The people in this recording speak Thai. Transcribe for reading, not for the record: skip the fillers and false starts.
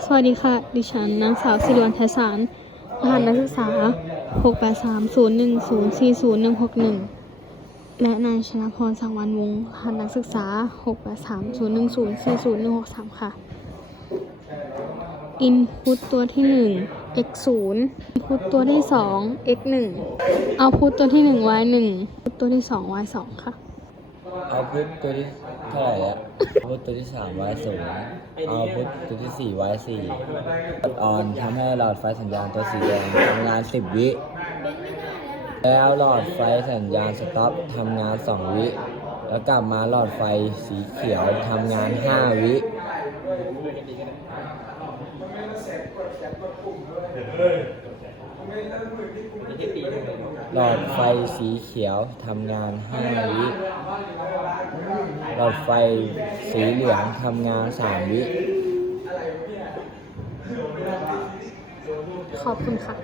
สวัสดีค่ะ ดิฉันนางสาวศิริวัลย์ ไทยสารรหัสนักศึกษา 683010161 และนายชนพร สังวรวงศ์ รหัสนักศึกษา 68301040163 ค่ะ Input ตัวที่ 1 x 0 Input ตัวที่ 2 x 1 Output ตัวที่ 1 y 1 Output ตัวที่ 2 y 2 ค่ะ เอาพุทตัวที่เท่าไหร่แล้วเอาพุทตัวที่3 y 0เอาพุทตัวที่4 y 4กดออนทำให้หลอดไฟสัญญาณตัวสีแดงทำงาน10 วิแล้วหลอดไฟสัญญาณสต็อปทำงาน2 วิแล้วกลับมาหลอดไฟสีเขียวทำงาน5 วิหลอดไฟสีเขียวทำงาน5 วิหลอดไฟสีเหลืองทำงาน3 วิขอบคุณค่ะ